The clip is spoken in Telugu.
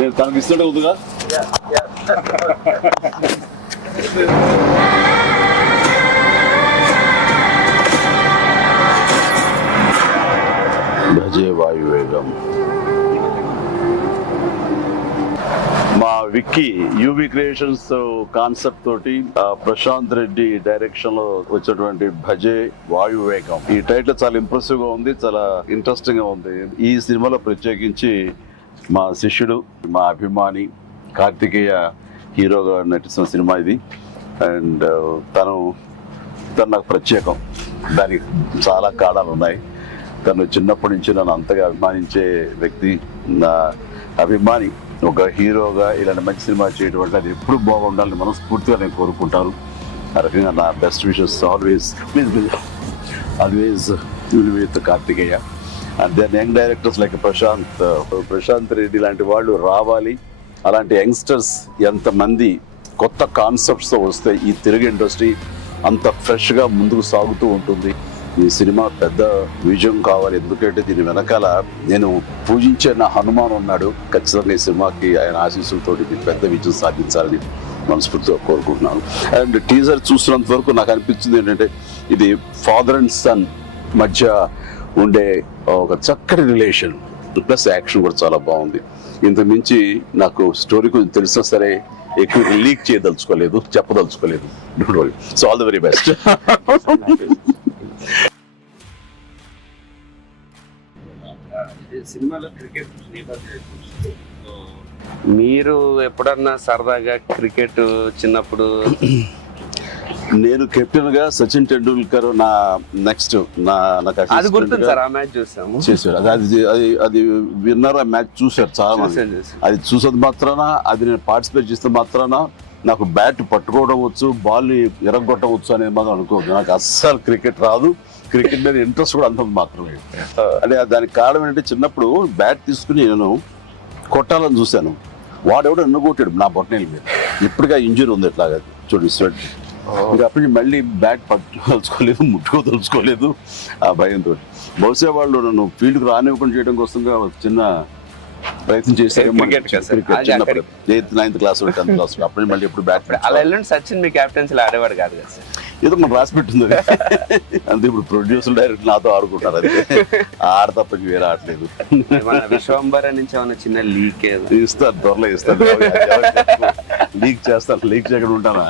నేను తనకి ఇస్తుంటే ఉందిగా. భజే వాయువేగం. మా విక్కీ యూబీ క్రియేషన్స్ కాన్సెప్ట్ తోటి ప్రశాంత్ రెడ్డి డైరెక్షన్ లో వచ్చినటువంటి భజే వాయువేగం. ఈ టైటిల్ చాలా ఇంప్రెసివ్ గా ఉంది, చాలా ఇంట్రెస్టింగ్ గా ఉంది. ఈ సినిమాలో ప్రత్యేకించి మా శిష్యుడు, మా అభిమాని కార్తికేయ హీరోగా నటిస్తున్న సినిమా ఇది. అండ్ తను నాకు ప్రత్యేకం. దానికి చాలా కారణాలు ఉన్నాయి. తను చిన్నప్పటి నుంచి నన్ను అంతగా అభిమానించే వ్యక్తి. నా అభిమాని ఒక హీరోగా ఇలాంటి మంచి సినిమా చేయడం అంటే అది ఎప్పుడు బాగుండాలని మనస్ఫూర్తిగా నేను కోరుకుంటాను. ఆ రకంగా నా best wishes always with Karthikeya. And then young directors like Prashanth Reddy లాంటి వాళ్ళు రావాలి. అలాంటి యంగ్స్టర్స్ ఎంతమంది కొత్త కాన్సెప్ట్స్తో వస్తే ఈ తెలుగు ఇండస్ట్రీ అంత ఫ్రెష్గా ముందుకు సాగుతూ ఉంటుంది. ఈ సినిమా పెద్ద విజయం కావాలి. ఎందుకంటే దీని వెనకాల నేను పూజించే నా హనుమాన్ ఉన్నాడు. ఖచ్చితంగా ఈ సినిమాకి ఆయన ఆశీస్సులతో పెద్ద విజయం సాధించాలని మనస్ఫూర్తిగా కోరుకుంటున్నాను. అండ్ టీజర్ చూసినంత వరకు నాకు అనిపించింది ఏంటంటే ఇది ఫాదర్ అండ్ సన్ మధ్య ఉండే ఒక చక్కటి రిలేషన్ ప్లస్ యాక్షన్ కూడా చాలా బాగుంది. ఇంతకు మించి నాకు స్టోరీ కొంచెం తెలిసినా సరే ఎక్కువ లీక్ చేయదలుచుకోలేదు, చెప్పదలుచుకోలేదు. Don't worry. So all the very best. మీరు ఎప్పుడన్నా సరదాగా క్రికెట్ చిన్నప్పుడు? నేను కెప్టెన్ గా సచిన్ టెండూల్కర్ నా నెక్స్ట్ అది గుర్తుంది సార్. ఆ మ్యాచ్ చూసాము, చేశారు. అది విన్నర్. ఆ మ్యాచ్ చూశారు చాలా మంది. అది చూసేది మాత్రాన, అది నేను పార్టిసిపేట్ చేస్తే మాత్రాన నాకు బ్యాట్ పట్టుకోవడం వచ్చు, బాల్ ఎరగొట్టవచ్చు అనేది మాత్రం అనుకోవద్దు. నాకు అస్సలు క్రికెట్ రాదు. క్రికెట్ మీద ఇంట్రెస్ట్ కూడా అంత మాత్రమే. అంటే దానికి కారణం ఏంటంటే చిన్నప్పుడు బ్యాట్ తీసుకుని నేను కొట్టాలని చూశాను. వాడెవడో నన్ను కొట్టాడు నా బొట్టనేల మీద. ఇప్పటికే ఇంజరీ ఉంది ఇట్లాగా చూడు స్వెట్. ఇంకా అప్పటి నుంచి మళ్ళీ బ్యాట్ పట్టుకోదలుచుకోలేదు, ముట్టుకోదలుచుకోలేదు ఆ భయంతో. బహుశా వాళ్ళు నన్ను ఫీల్డ్కి రానివ్వకుండా చేయడం కోసంగా చిన్న ప్రయత్నం చేశారు. చిన్నప్పుడు 8th 9th class 10th class అప్పటి మళ్ళీ ఎప్పుడు బ్యాట్. అలా వెళ్ళండి. సచిన్ మీ కెప్టెన్సీలో ఆడేవాడు కాదు కదా సార్? ఏదో మనం రాసి పెట్టింది అంతే. ఇప్పుడు ప్రొడ్యూసర్ డైరెక్ట్ నాతో ఆడుకుంటారు. అది ఆడ తప్ప వేరే ఆడలేదు. విశ్వంబర నుంచి ఏమన్నా చిన్న లీక్ ఇస్తారు, త్వరలో ఇస్తారు. లీక్ చేస్తారు. లీక్ చేయకుండా ఉంటానా?